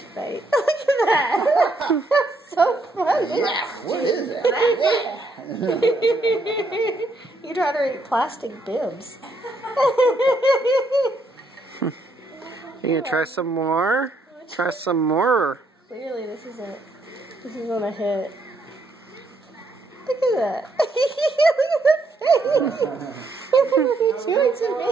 his face. Look at that. That's so funny. What is that? You'd rather eat plastic bibs. You gonna try some more? Try some more. Clearly, this isn't a hit. Look at that. Look at the face. What are you doing to me?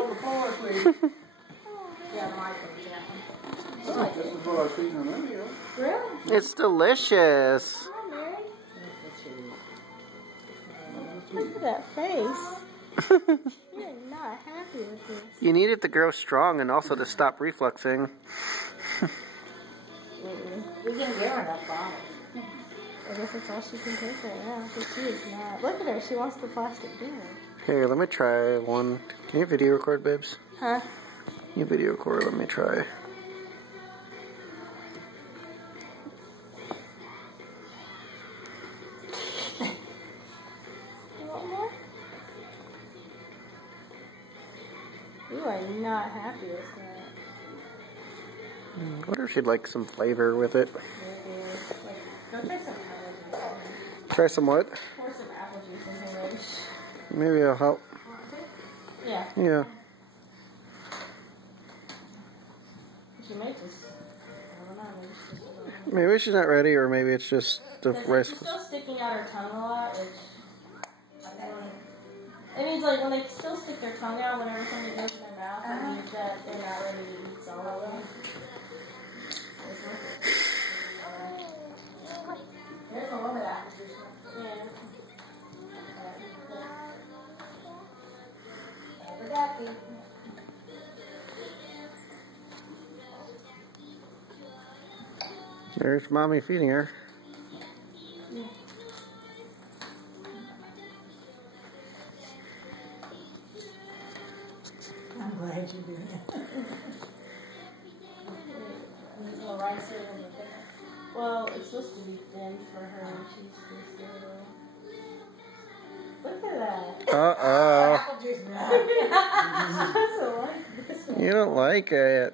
Really? It's delicious. Look at that face. You're not happy with this. You need it to grow strong and also to stop refluxing. We can give her enough bottle. I guess that's all she can take right now. Because she is not. Look at her. She wants the plastic beer. Here, let me try one. Can you video record, Bibs? Huh? You video record. Let me try. You want more? You are not happy with that. I wonder if she'd like some flavor with it. Maybe. Go try some apple juice. Try some what? Pour some apple juice in her dish. Maybe it'll help. Yeah. Yeah. She might just. I don't know. Maybe she's just. Maybe she's not ready, or maybe it's just the rice. She's still sticking out her tongue a lot, which. It means like when they still stick their tongue out whenever somebody goes in their mouth, it means that they're not ready to eat some of them. There's a little bit of apple juice. Yeah. There's mommy feeding her. Yeah. I'm glad you did that. Well, it's supposed to be thin for her when she's this little. Look at that. Uh-oh. Apple juice now. She doesn't like this one. You don't like it.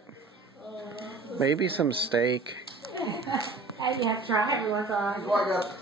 Maybe some steak. And you have to try every once in a while.